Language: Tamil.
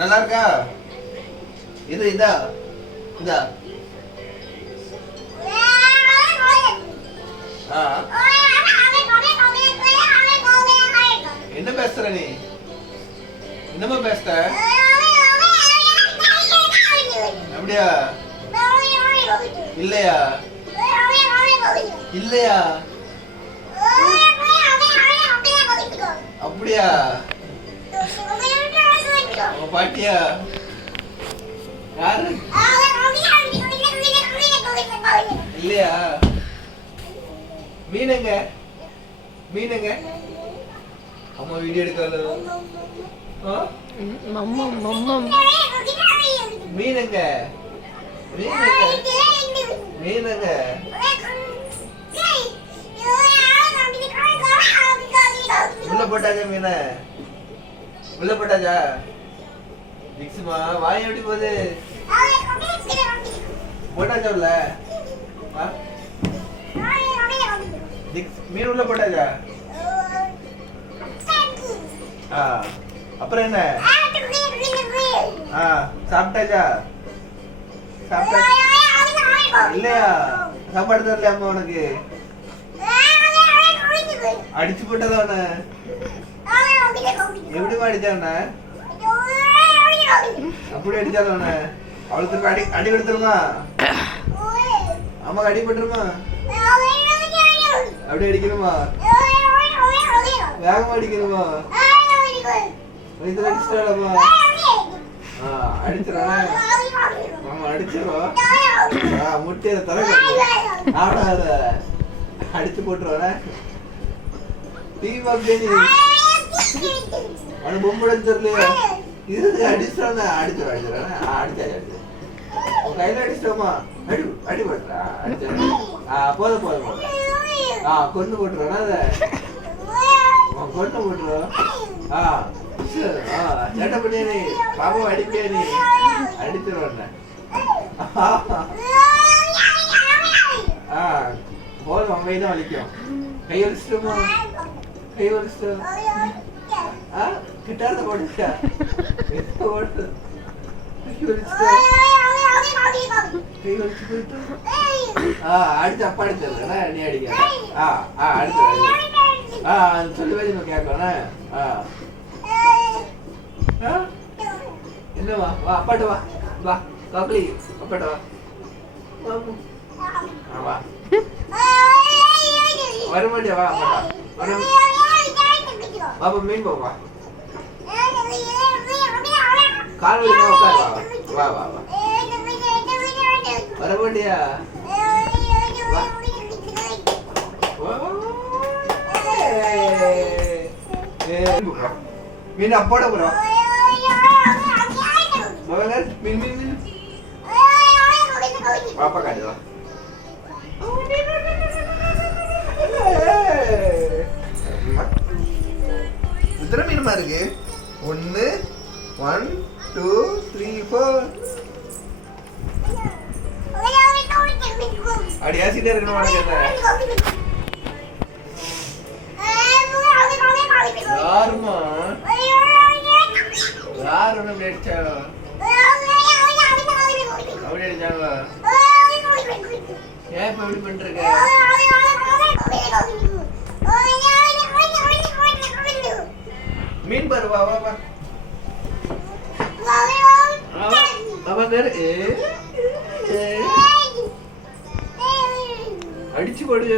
நல்லா இருக்கா? இதா இதா என்ன பேசுற நீ? என்னமா பேசுற? அப்படியா? இல்லையா? இல்லையா? அப்படியா? பாட்டியா? யாரு? இல்லையா? மீனுங்க மீனுங்க அம்மா வீடியோ எடுக்கல. மீனுங்க மீனுங்க உள்ள போட்டாச்சா? மீன உள்ள போட்டாச்சா? திக்ஸுமா வாய் எப்படி போகுது? போட்டாச்சா உள்ள? மீன் உள்ள போட்டாச்சா? அப்புறம் என்ன? சாப்பிட்டாச்சா? இல்லையா? சாப்பாடு தரலையா அம்மா உனக்கு? அடிச்சு போட்டதா உன? எப்படி அடிச்சான? அப்படி அடிச்சால உன? அவளுக்கு அடி கொடுத்துருமா? அம்மாக்கு அடிபட்டுருமா? அப்படி அடிக்கணுமா? வேகமா அடிக்கணுமா? அடிச்சிடாமா? அடிச்சிடா ஆமா அடிச்சிடும். முட்டையில தலை ஆடாத அடிச்சு போட்டுருவானே. தீமா பிரியாணி அவனு பொம்பு அடிச்சிடலையா? இது அடிச்சிடான அடிச்சிடும் அடிச்சிடானே. அடிச்சாச்சு அடிச்சு உன் கையில அடிச்சிட்டோமா? அடி அடி போட்டுறா அடிச்ச. போதும் போதும் போதும். கொண்டு போட்டுருவானா? அதை கொண்டு போட்டுருவோம். சேட்டை பண்ணியா நீ? பாப்பாவை அடிப்பியா நீ? அடிச்சிருவான. போதும் உன் கை தான் வலிக்கும். கை வலிச்சிட்டோமா? கை வலிச்சிட்டோம். கிட்டாரத்தை போட்டுச்சா? போட்டு கை வலிச்சுட்டு போயிட்டு அடிச்சு அப்பா அடிச்சிருக்கா? நீ அடிக்க அடிச்சு சொல்லி வச்சு நம்ம கேட்கணும். என்னவா? வா அப்பாட்ட வா. வா காப்பிளி அப்பாட்ட வா. வா வர மாட்டியா? வா அப்பாட்டா பாப்பா மீன் போவா. கால் வலிமா? உட்காரு. வா வா வா. வர மாட்டியா? மீன் அப்பாட போறோம். மீன் மீன் மீன் பாப்பா காட்டுதா? இத்தனை மீனுமா இருக்கு? 1 1 2 3 4. அடி ஆசிட்டே இருக்கணும் உனக்கு. யாருமா? யாரு ஒண்ணு அடிச்சாங்க? அப்படி அடிச்சாங்க? ஏன் இப்ப எப்படி பண்றீங்க? மீன் பாரு. வா வா வா. அடிச்சு போடு.